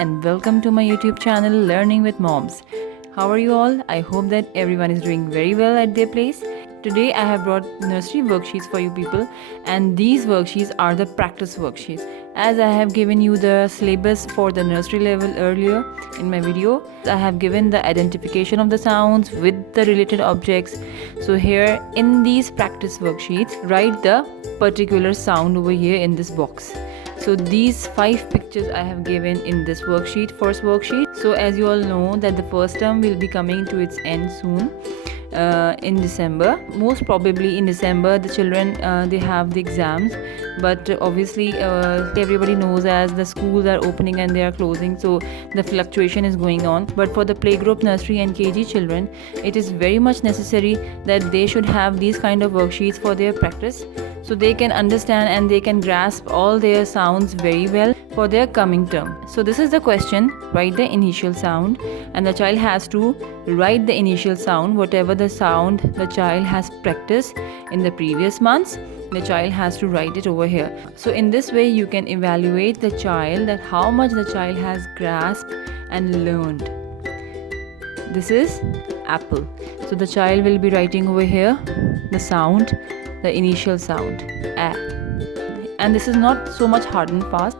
and welcome to my YouTube channel Learning with Moms. How are you all? I hope that everyone is doing very well at their place. Today I have brought nursery worksheets for you people, and these worksheets are the practice worksheets. As I have given you the syllabus for the nursery level earlier in my video, I have given the identification of the sounds with the related objects. So here in these practice worksheets, write the particular sound over here in this box. So these 5 pictures I have given in this worksheet, first worksheet. So as you all know that the first term will be coming to its end soon. In December, most probably in December the children they have the exams, but obviously everybody knows as the schools are opening and they are closing, so the fluctuation is going on. But for the playgroup, nursery and KG children, it is very much necessary that they should have these kind of worksheets for their practice, so they can understand and they can grasp all their sounds very well for their coming term. So this is the question: write the initial sound, and the child has to write the initial sound, whatever the sound the child has practiced in the previous months. The child has to write it over here. So in this way you can evaluate the child, that how much the child has grasped and learned. This is apple. So the child will be writing over here the sound, the initial sound, a. And this is not so much hard and fast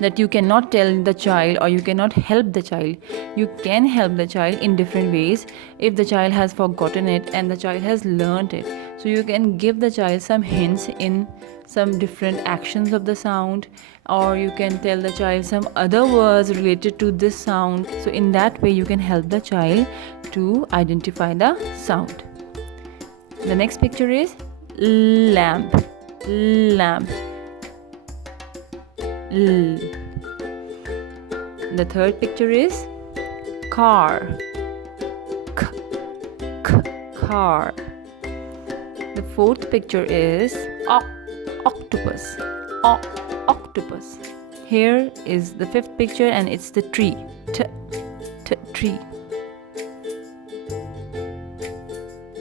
that you cannot tell the child or you cannot help the child. You can help the child in different ways if the child has forgotten it and the child has learned it. So you can give the child some hints in some different actions of the sound, or you can tell the child some other words related to this sound. So in that way you can help the child to identify the sound. The next picture is lamp. Lamp. L. The third picture is car. Car. The fourth picture is octopus. Octopus. Here is the fifth picture, and it's the tree. Tree.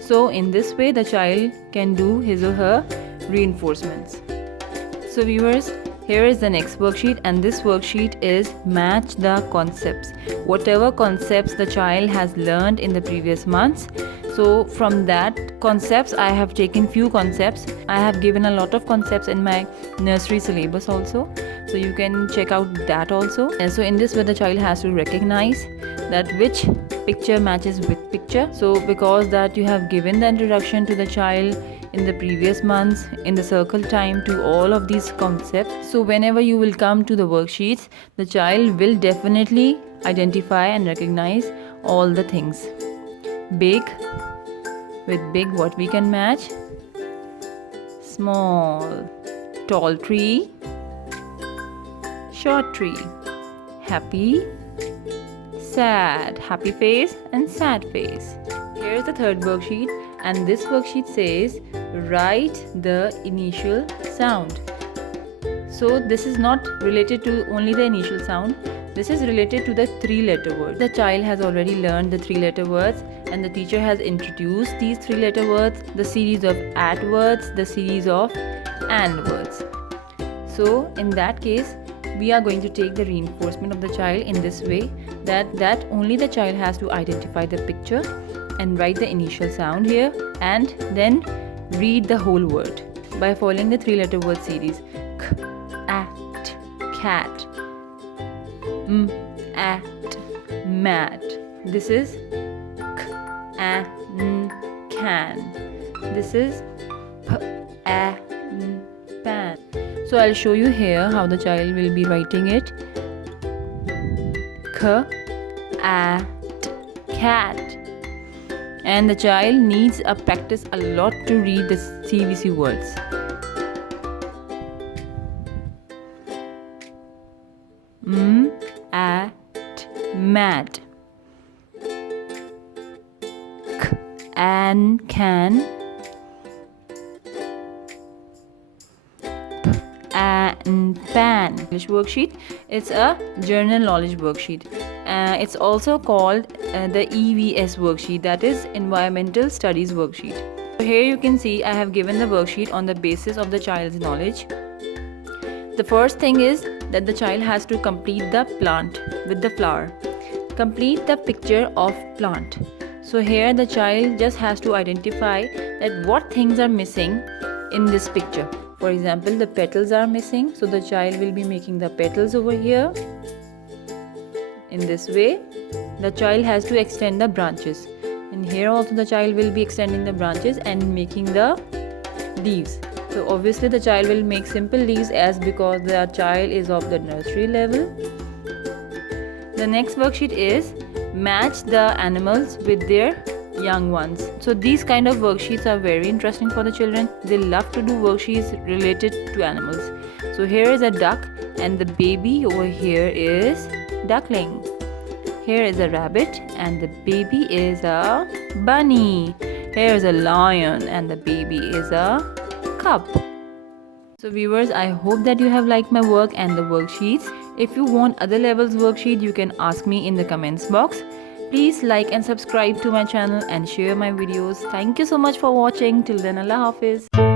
So in this way the child can do his or her reinforcements. So viewers, here is the next worksheet, and this worksheet is match the concepts. Whatever concepts the child has learned in the previous months. So from that concepts, I have taken few concepts. I have given a lot of concepts in my nursery syllabus also. So you can check out that also. And so in this way the child has to recognize that which picture matches with picture. So because that you have given the introduction to the child in the previous months in the circle time to all of these concepts, so whenever you will come to the worksheets, the child will definitely identify and recognize all the things. Big, with big what we can match? Small. Tall tree, short tree. Happy, sad. Happy face and sad face. Here's the third worksheet, and this worksheet says write the initial sound. So this is not related to only the initial sound. This is related to the 3-letter word. The child has already learned the 3-letter words, and the teacher has introduced these 3-letter words, the series of at words, the series of and words. So in that case, we are going to take the reinforcement of the child in this way, that only the child has to identify the picture and write the initial sound here, and then read the whole word by following the 3-letter word series. K, at, cat. M, at, mat. This is k, a, n, can. This is p, a, n, pan. So I'll show you here how the child will be writing it. K, a, cat. And the child needs a practice a lot to read the CVC words. At, mat. K, and can. P, and pan. English worksheet. It's a general knowledge worksheet. It's also called the EVS worksheet, that is Environmental Studies worksheet. So here you can see I have given the worksheet on the basis of the child's knowledge. The first thing is that the child has to complete the plant with the flower. Complete the picture of plant. So here the child just has to identify that what things are missing in this picture. For example, the petals are missing, so the child will be making the petals over here. In this way, the child has to extend the branches. And here also the child will be extending the branches and making the leaves. So obviously the child will make simple leaves as because the child is of the nursery level. The next worksheet is match the animals with their young ones. So these kind of worksheets are very interesting for the children. They love to do worksheets related to animals. So here is a duck and the baby over here is duckling. Here is a rabbit and the baby is a bunny. Here is a lion and the baby is a cub. So viewers, I hope that you have liked my work and the worksheets. If you want other levels worksheet, you can ask me in the comments box. Please like and subscribe to my channel and share my videos. Thank you so much for watching. Till then, Allah Hafiz.